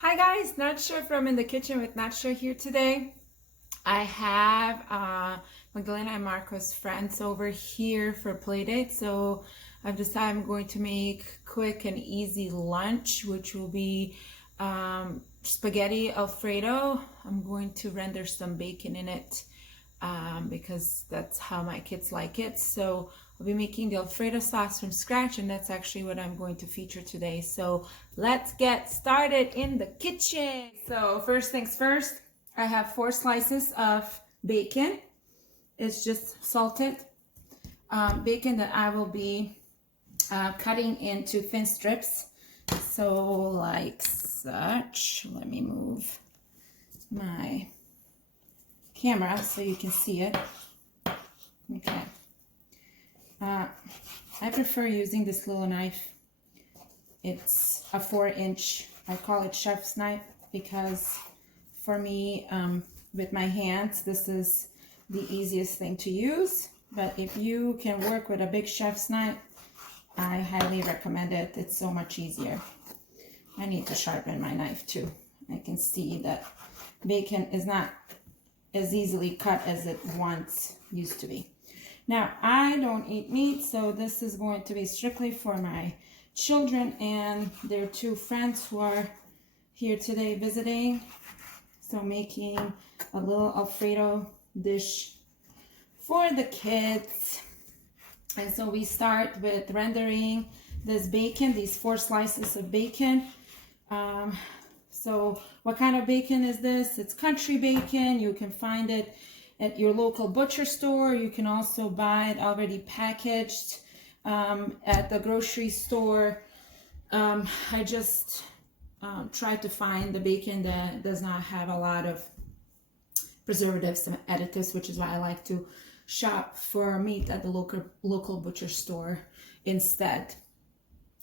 Hi guys, Nataša from In the Kitchen with Nataša here today. I have Magdalena and Marco's friends over here for play date, so I've decided I'm going to make quick and easy lunch, which will be spaghetti Alfredo. I'm going to render some bacon in it because that's how my kids like it. So I'll be making the Alfredo sauce from scratch, and that's actually what I'm going to feature today. So let's get started in the kitchen. So first things first, I have 4 slices of bacon. It's just salted bacon that I will be cutting into thin strips. So like such. Let me move my camera so you can see it. Okay. I prefer using this little knife. It's a 4-inch. I call it chef's knife because for me, with my hands, this is the easiest thing to use. But if you can work with a big chef's knife, I highly recommend it. It's so much easier. I need to sharpen my knife too. I can see that bacon is not as easily cut as it once used to be. Now, I don't eat meat, so this is going to be strictly for my children and their 2 friends who are here today visiting. So making a little Alfredo dish for the kids. And so we start with rendering this bacon, these 4 slices of bacon. So what kind of bacon is this? It's country bacon. You can find it at your local butcher store. You can also buy it already packaged at the grocery store. I just try to find the bacon that does not have a lot of preservatives and additives, which is why I like to shop for meat at the local butcher store instead.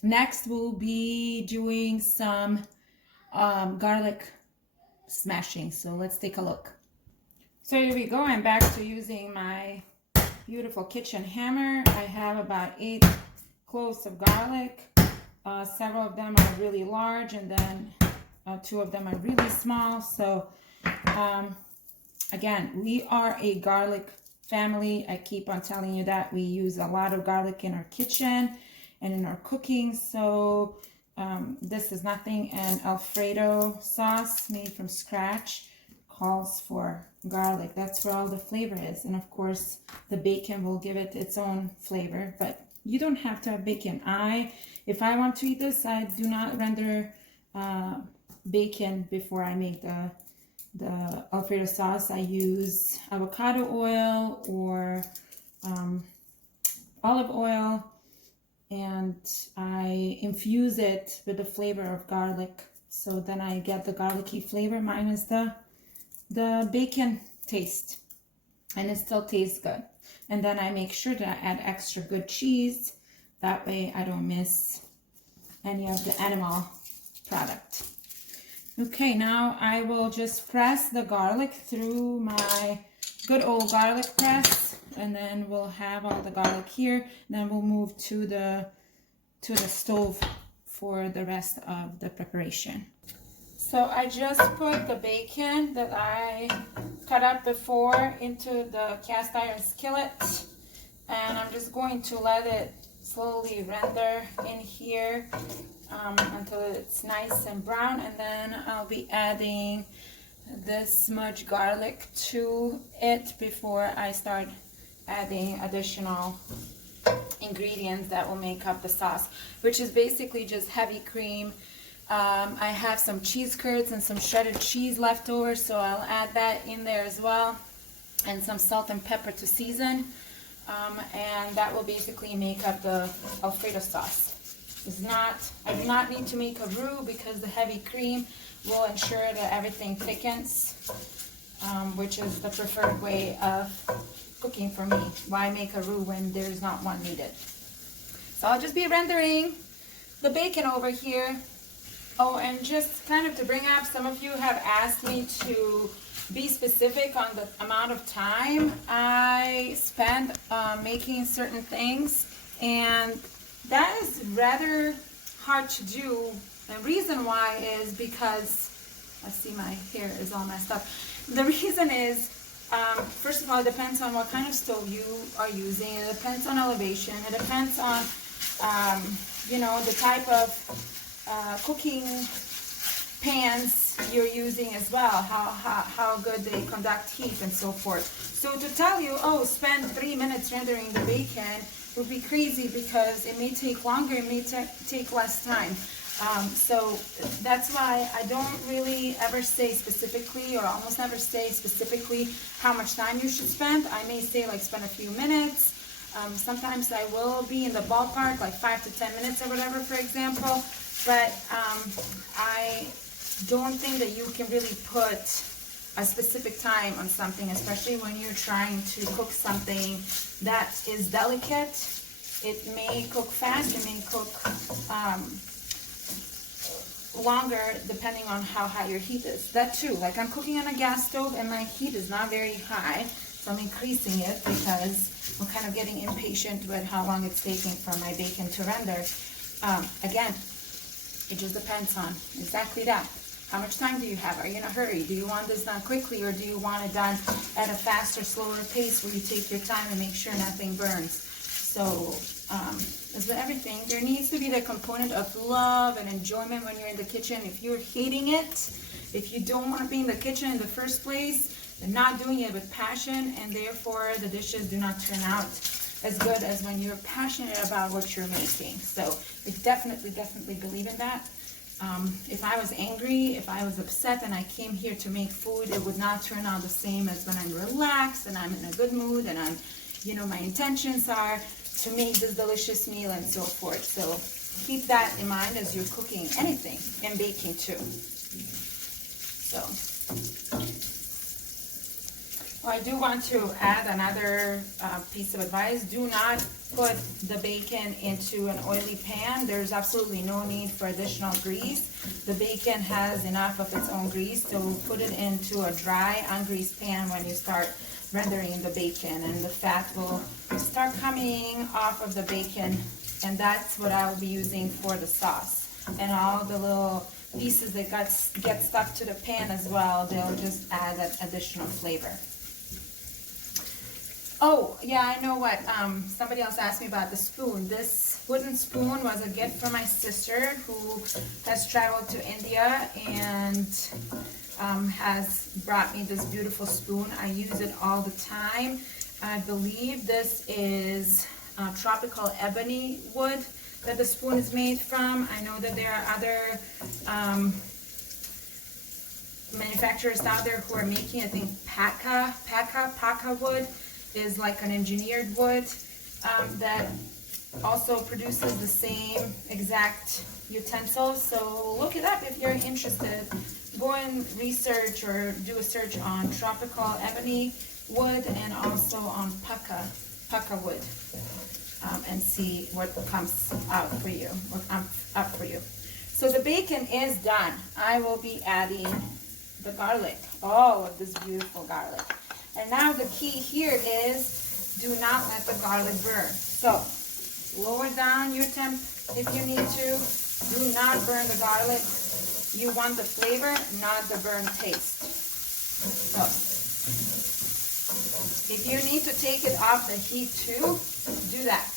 Next, we'll be doing some garlic smashing. So let's take a look. So here we go. I'm back to using my beautiful kitchen hammer. I have about 8 cloves of garlic. Several of them are really large, and then 2 of them are really small. So again, we are a garlic family. I keep on telling you that we use a lot of garlic in our kitchen and in our cooking. So this is nothing. An Alfredo sauce made from scratch calls for garlic. That's where all the flavor is. And of course, the bacon will give it its own flavor, but you don't have to have bacon. If I want to eat this, I do not render bacon before I make the Alfredo sauce. I use avocado oil or olive oil, and I infuse it with the flavor of garlic. So then I get the garlicky flavor minus the bacon taste, and it still tastes good. And then I make sure to add extra good cheese. That way I don't miss any of the animal product. Okay, now I will just press the garlic through my good old garlic press, and then we'll have all the garlic here. Then we'll move to the stove for the rest of the preparation. So I just put the bacon that I cut up before into the cast iron skillet, and I'm just going to let it slowly render in here until it's nice and brown, and then I'll be adding this much garlic to it before I start adding additional ingredients that will make up the sauce, which is basically just heavy cream. I have some cheese curds and some shredded cheese left over, so I'll add that in there as well, and some salt and pepper to season, and that will basically make up the Alfredo sauce. I do not need to make a roux because the heavy cream will ensure that everything thickens, which is the preferred way of cooking for me. Why make a roux when there's not one needed? So I'll just be rendering the bacon over here. Oh, and just kind of to bring up, some of you have asked me to be specific on the amount of time I spend making certain things, and that is rather hard to do The reason why is because, I see my hair is all messed up. The reason is, first of all, it depends on what kind of stove you are using. It depends on elevation. It depends on, you know, the type of cooking pans you're using as well, how good they conduct heat and so forth. So to tell you, oh, spend 3 minutes rendering the bacon would be crazy, because it may take longer, it may take less time. So that's why I don't really ever say specifically, or almost never say specifically, how much time you should spend. I may say like spend a few minutes. Sometimes I will be in the ballpark, like 5 to 10 minutes or whatever, for example. But I don't think that you can really put a specific time on something, especially when you're trying to cook something that is delicate. It may cook fast, it may cook longer, depending on how high your heat is. That too, like I'm cooking on a gas stove and my heat is not very high, so I'm increasing it because I'm kind of getting impatient with how long it's taking for my bacon to render. Again, it just depends on exactly that. How much time do you have? Are you in a hurry? Do you want this done quickly, or do you want it done at a faster, slower pace where you take your time and make sure nothing burns? So, as with everything, there needs to be the component of love and enjoyment when you're in the kitchen. If you're hating it, if you don't want to be in the kitchen in the first place, then not doing it with passion, and therefore the dishes do not turn out as good as when you're passionate about what you're making. So I definitely believe in that. If I was angry, if I was upset and I came here to make food, it would not turn out the same as when I'm relaxed and I'm in a good mood and I'm, you know, my intentions are to make this delicious meal and so forth. So keep that in mind as you're cooking anything, and baking too. So, I do want to add another piece of advice. Do not put the bacon into an oily pan. There's absolutely no need for additional grease. The bacon has enough of its own grease, so put it into a dry, ungreased pan when you start rendering the bacon, and the fat will start coming off of the bacon, and that's what I will be using for the sauce. And all the little pieces that get stuck to the pan as well, they'll just add that additional flavor. Oh, yeah, I know what, somebody else asked me about the spoon. This wooden spoon was a gift from my sister, who has traveled to India and has brought me this beautiful spoon. I use it all the time. I believe this is tropical ebony wood that the spoon is made from. I know that there are other manufacturers out there who are making, I think, paca wood is like an engineered wood that also produces the same exact utensils. So look it up if you're interested. Go and research or do a search on tropical ebony wood and also on paca wood, and see what comes out for you, or up for you. So the bacon is done. I will be adding the garlic, all of this beautiful garlic. And now the key here is, do not let the garlic burn. So lower down your temp if you need to. Do not burn the garlic. You want the flavor, not the burnt taste. So if you need to take it off the heat too, do that.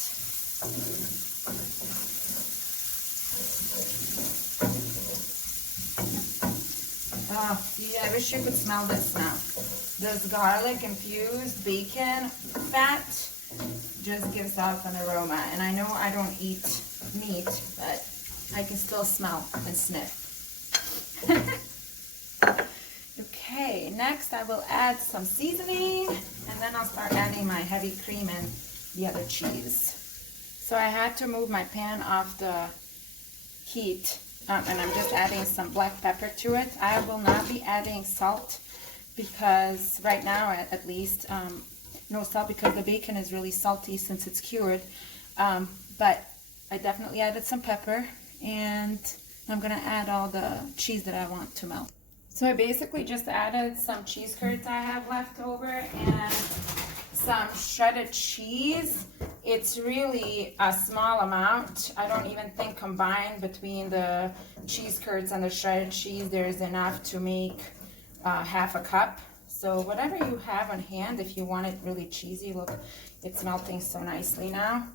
Oh, yeah, I wish you could smell this now. This garlic infused bacon fat just gives off an aroma. And I know I don't eat meat, but I can still smell and sniff. Okay, next I will add some seasoning, and then I'll start adding my heavy cream and the other cheese. So I had to move my pan off the heat, and I'm just adding some black pepper to it. I will not be adding salt, because right now at least, no salt, because the bacon is really salty since it's cured. But I definitely added some pepper, and I'm gonna add all the cheese that I want to melt. So I basically just added some cheese curds I have left over and some shredded cheese. It's really a small amount. I don't even think combined between the cheese curds and the shredded cheese there's enough to make half a cup. So whatever you have on hand, if you want it really cheesy, look, it's melting so nicely now.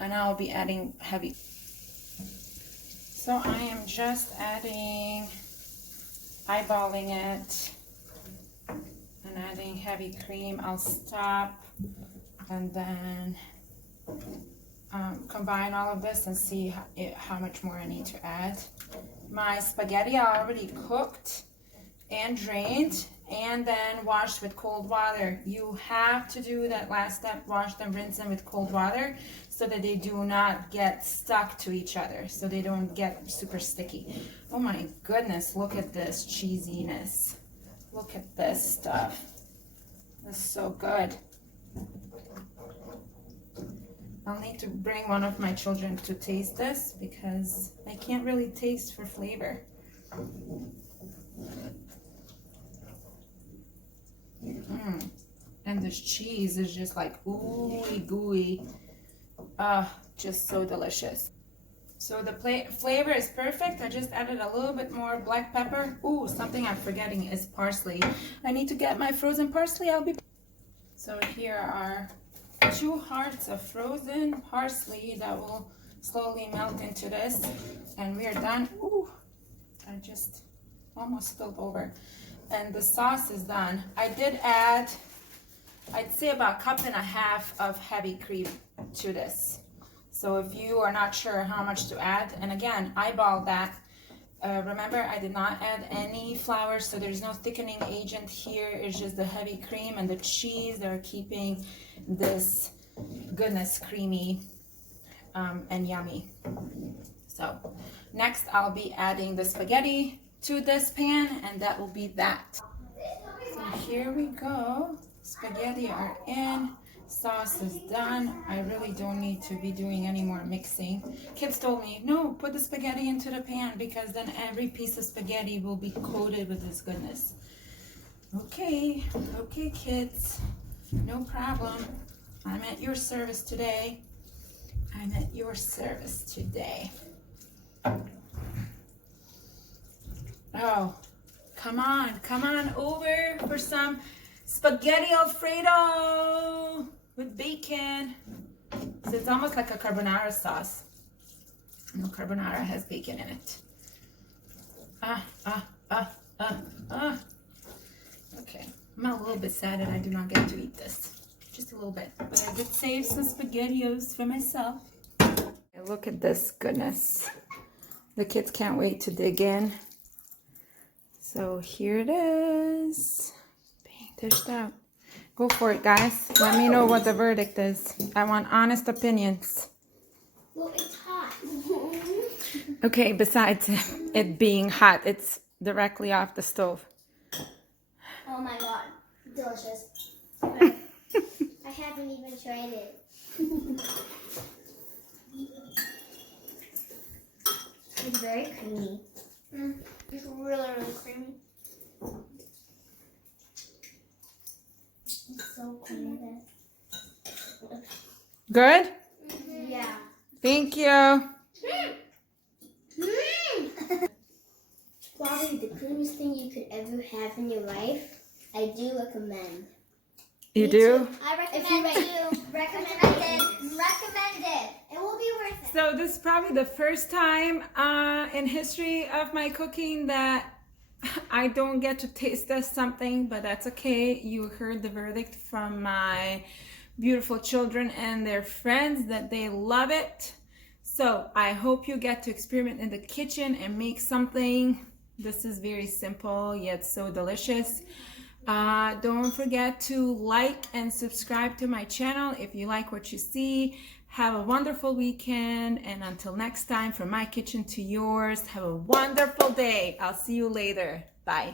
And I'll be adding heavy. So I am just eyeballing it and adding heavy cream. I'll stop and then combine all of this and see how much more I need to add. My spaghetti are already cooked and drained and then washed with cold water. You have to do that last step, wash them, rinse them with cold water so that they do not get stuck to each other, so they don't get super sticky. Oh my goodness, look at this cheesiness. Look at this stuff. This is so good. I'll need to bring one of my children to taste this because I can't really taste for flavor. And this cheese is just like ooey gooey. Just so delicious. So the flavor is perfect. I just added a little bit more black pepper. Ooh, something I'm forgetting is parsley. I need to get my frozen parsley. So here are 2 hearts of frozen parsley that will slowly melt into this. And we are done. Ooh, I just almost spilled over. And the sauce is done. I did add, I'd say about 1.5 cups of heavy cream to this. So if you are not sure how much to add, and again, eyeball that. Remember, I did not add any flour, so there's no thickening agent here. It's just the heavy cream and the cheese that are keeping this goodness creamy and yummy. So next I'll be adding the spaghetti to this pan, and that will be that. So here we go. Spaghetti are in. Sauce is done. I really don't need to be doing any more mixing. Kids told me, no, put the spaghetti into the pan because then every piece of spaghetti will be coated with this goodness. Okay, kids, no problem. I'm at your service today. I'm at your service today. Oh, come on over for some spaghetti Alfredo with bacon. So it's almost like a carbonara sauce. No, carbonara has bacon in it. Okay, I'm a little bit sad that I do not get to eat this. Just a little bit. But I did save some SpaghettiOs for myself. Look at this goodness. The kids can't wait to dig in. So here it is. Being dished out. Go for it, guys. Let me know what the verdict is. I want honest opinions. Well, it's hot. Okay, besides it being hot, it's directly off the stove. Oh my god. Delicious. I haven't even tried it. It's very creamy. It's really creamy. It's so creamy. Good? Yeah. Thank you. Probably the creamiest thing you could ever have in your life. I do recommend. You do? I recommend you. Recommend it. It will be worth it. So this is probably the first time in history of my cooking that I don't get to taste test something, but that's okay. You heard the verdict from my beautiful children and their friends that they love it. So I hope you get to experiment in the kitchen and make something. This is very simple yet so delicious. Don't forget to like and subscribe to my channel if you like what you see. Have a wonderful weekend, and until next time, from my kitchen to yours, have a wonderful day. I'll see you later. Bye.